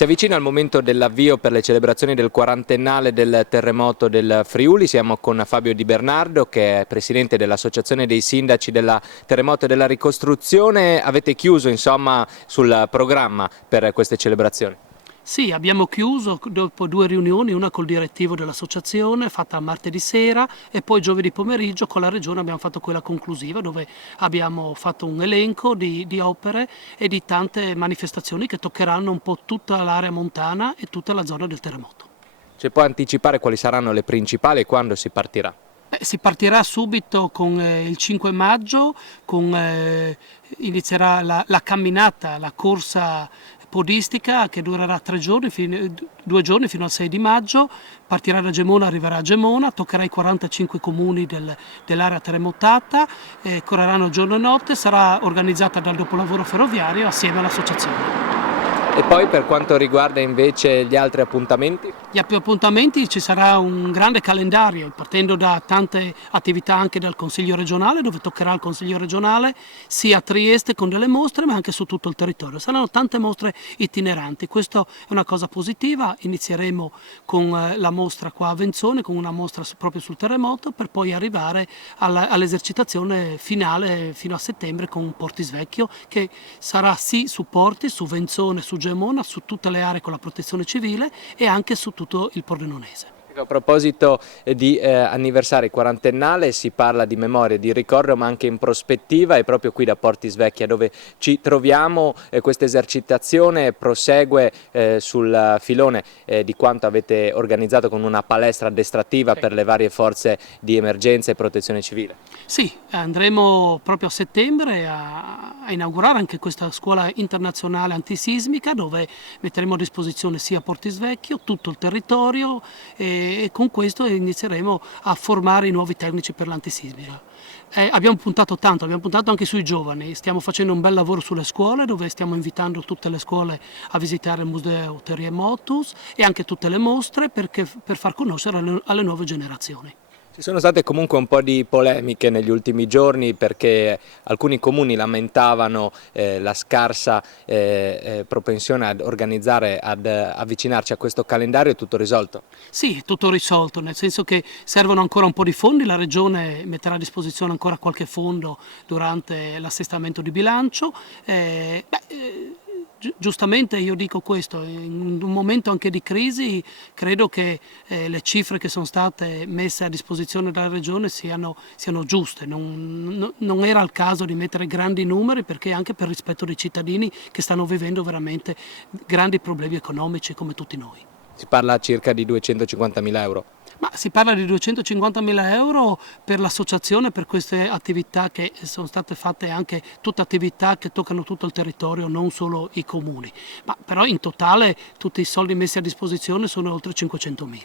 Si avvicina il momento dell'avvio per le celebrazioni del quarantennale del terremoto del Friuli. Siamo con Fabio Di Bernardo, che è presidente dell'Associazione dei Sindaci del Terremoto e della Ricostruzione. Avete chiuso, insomma, sul programma per queste celebrazioni? Sì, abbiamo chiuso dopo 2 riunioni, una col direttivo dell'associazione fatta martedì sera e poi giovedì pomeriggio con la regione abbiamo fatto quella conclusiva dove abbiamo fatto un elenco di opere e di tante manifestazioni che toccheranno un po' tutta l'area montana e tutta la zona del terremoto. Ci può anticipare quali saranno le principali e quando si partirà? Si partirà subito con il 5 maggio, inizierà la camminata, la corsa podistica che durerà 2 giorni fino al 6 di maggio, partirà da Gemona, arriverà a Gemona, toccherà i 45 comuni dell'area terremotata, correranno giorno e notte, sarà organizzata dal dopolavoro ferroviario assieme all'associazione. E poi per quanto riguarda invece gli altri appuntamenti? Gli appuntamenti ci sarà un grande calendario, partendo da tante attività anche dal Consiglio regionale, dove toccherà al Consiglio regionale sia a Trieste con delle mostre, ma anche su tutto il territorio. Saranno tante mostre itineranti, questa è una cosa positiva. Inizieremo con la mostra qua a Venzone, con una mostra proprio sul terremoto, per poi arrivare all'esercitazione finale fino a settembre con Portisvecchio, che sarà sì su Porti, su Venzone, su Gemona, su tutte le aree con la protezione civile e anche su tutto il Pordenonese. A proposito di anniversari quarantennale, si parla di memoria, di ricordo, ma anche in prospettiva, e proprio qui da Portisvecchia dove ci troviamo questa esercitazione prosegue sul filone di quanto avete organizzato con una palestra addestrativa per le varie forze di emergenza e protezione civile. Sì, andremo proprio a settembre a inaugurare anche questa scuola internazionale antisismica dove metteremo a disposizione sia Portisvecchio, tutto il territorio e con questo inizieremo a formare i nuovi tecnici per l'antisismica. Abbiamo puntato tanto, abbiamo puntato anche sui giovani, stiamo facendo un bel lavoro sulle scuole dove stiamo invitando tutte le scuole a visitare il Museo Terremotus e anche tutte le mostre per far conoscere alle nuove generazioni. Ci sono state comunque un po' di polemiche negli ultimi giorni perché alcuni comuni lamentavano la scarsa propensione ad organizzare, ad avvicinarci a questo calendario. È tutto risolto? Sì, è tutto risolto, nel senso che servono ancora un po' di fondi, la Regione metterà a disposizione ancora qualche fondo durante l'assestamento di bilancio. Giustamente io dico questo, in un momento anche di crisi credo che le cifre che sono state messe a disposizione dalla Regione siano giuste, non era il caso di mettere grandi numeri perché anche per rispetto dei cittadini che stanno vivendo veramente grandi problemi economici come tutti noi. Si parla circa di 250.000 euro. Ma si parla di 250.000 euro per l'associazione, per queste attività che sono state fatte anche tutte attività che toccano tutto il territorio, non solo i comuni. Ma però in totale tutti i soldi messi a disposizione sono oltre 500.000.